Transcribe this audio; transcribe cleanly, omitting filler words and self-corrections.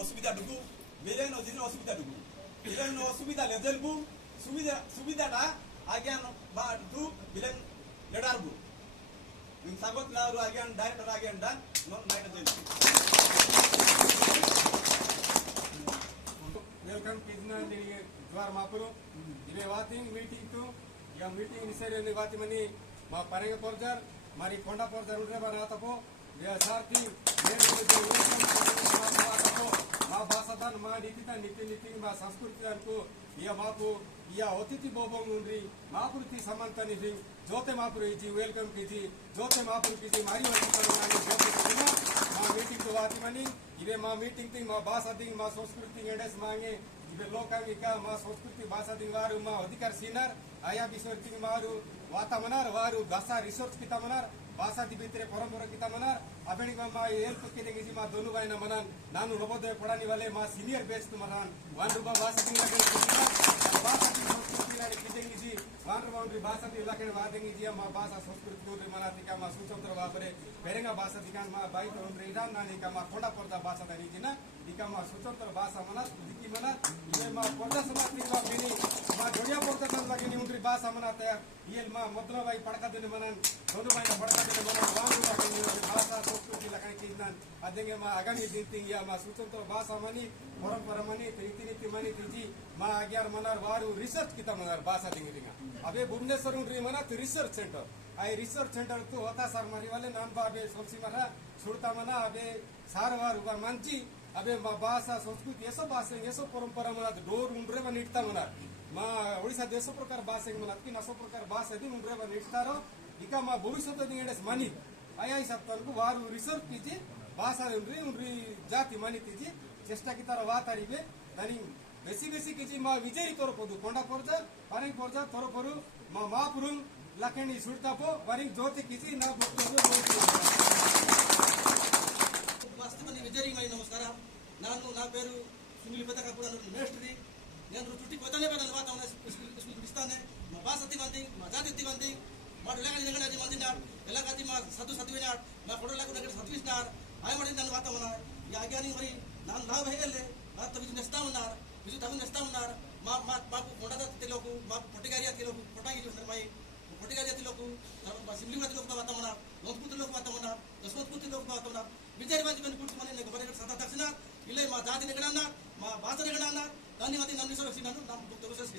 অসুবিধা ঢুকু বেলেন অজির অসুবিধা ঢুকু বেলেন অসুবিধা লেজেলবু সুবিধাটা আজ্ঞান বা দু বেলেন লেডারবু সাগত লারু আজ্ঞান ডাইরেক্টর আজ্ঞান ডান নন নাইটা জেল वेलकम किजना निगे द्वार मापुरो इवे वातिंग मीटिंग तो या मीटिंग निसेरे ने वाति मनी मा पारेंगे पोरजार मारी कोंडा पोरजार उड़रे बना तपो या सारथी ये जो वेलकम मा भाषादान मा नीति मा संस्कृति को या मापु या अतिथि बोबोंग उंड्री मापुरती समानता निधि जोते मापुर इजी वेलकम कीजी जोते मापुर कीजी मारी वस्तु जोते कीना मा मीटिंग तो वाति मनी इवे मा मीटिंग तिंग मा भाषा तिंग मा संस्कृति एडेस मांगे इवे लोकांगिका मा संस्कृति भाषा तिंग वारु मा अधिकार सीनार आया विषय तिंग मारु वाता मनार वारु भाषा रिसर्च किता मनार भाषा दी भीतरे परंपरा किता मनार अबेणी मा हेल्प किते जी मा दोनु भाई न मनान नानु नवोदय पढ़ाने वाले मा सीनियर बैच तो मनान वन रुपा भाषा तिंग लगे भाषा तिंग संस्कृति लाने किते जी वन बाउंड्री भाषा तिंग लगे वादेंगी जी मा भाषा संस्कृति को मनाती का मा सुचंत्र वापरे बेरेंगा भाषा दिकान मा बाई तो उंड्री इदान नानी का मा कोंडा पर्दा भाषा दानी जी ना दिका मा सुचंत्र भाषा मना दिकी मना ये मा पर्दा समाज तिंग वा बेनी मा जोड़िया पर्दा तन लगे नी उंड्री भाषा मनाते ये मा मतलब भाई पड़का देने मनन दोनों भाई पड़का देने मनन वांग लगे भाषा संस्कृति लगाने की ना अदेंगे मा आगामी दिन तिंग या मा सुचंत्र भाषा मनी परंपरा मनी रीति नीति मनी तिजी मा आग्यार मनार वारु रिसर्च किता मनार भाषा तिंग तिंगा अबे भुवनेश्वर उंड्री मना तो research centre I research centre तो होता सर मारी वाले नाम बाबे सोलसी मरा सुरता मना अबे सार वार उगा मानची अबे भाषा संस्कृति ये सब भाषा ये सब परंपरा मना डोर उंड्रे बन इटता मना मा ओडिसा देशो प्रकार भाषा मना कि नसो प्रकार भाषा दी उंड्रे बन इटतारो इका मा भविष्य तो दिंगेस मानी आया हिसाब तनको वारु रिसर्च कीजी भाषा उंड्री उंड्री जाति मानी तीजी चेष्टा की तरह वातारिबे दानी बेसी कीजी मा विजयी तोर पोदु कोंडा पोरजा पानी पोरजा तोर पोरु मा मापुरुं लखेनी सुरतापो वरिंग ज्योति कीजी ना ವಾಸ್ತವದಲ್ಲಿ ವಿಜಯರಿಗೆ ಮಾಡಿ ನಮಸ್ಕಾರ ನಾನು నా పేరు సుమిలి పెద్దకపుడ మేస్ట్రి నేను చుట్టి కొత్తనే పడను వాతావరణ ఇస్తానే మా భాష తివంతి మా జాతి తివంతి మా ఇలాగ నిలగడ మందినార్ ఎలాగది మా సత్తువినార్ మా కొడలకు దగ్గర సత్విస్తారు ఆయన మరి నన్ను వాతావరణ ఈ ఆజ్ఞాని మరి ನಾನು ನಾವು ಹೇಗಲ್ಲೇ ಭಾರತ ವಿಜು ನೆಸ್ತಾ ಉన్నారు ವಿಜು ತಮ್ಮ ನೆಸ್ತಾ ಉన్నారు మాకు కొండద తిలోకు మాకు పొట్టిగారియా తిలోకు పొట్టాగి చూస్తారు మై పొట్టిగారియా తిలోకు సిమ్లింగా తిలోకు వాతావరణ నోత్పుతులోకు వాతావరణ దశమత్పుతులోకు వాతావరణ विजय बाजी में कुछ मने ने बरेगड सदा दक्षिणा इले मा जाति निगडना मा भाषा निगडना धन्यवाद नन्नी सर सिनानु नाम दुख दोष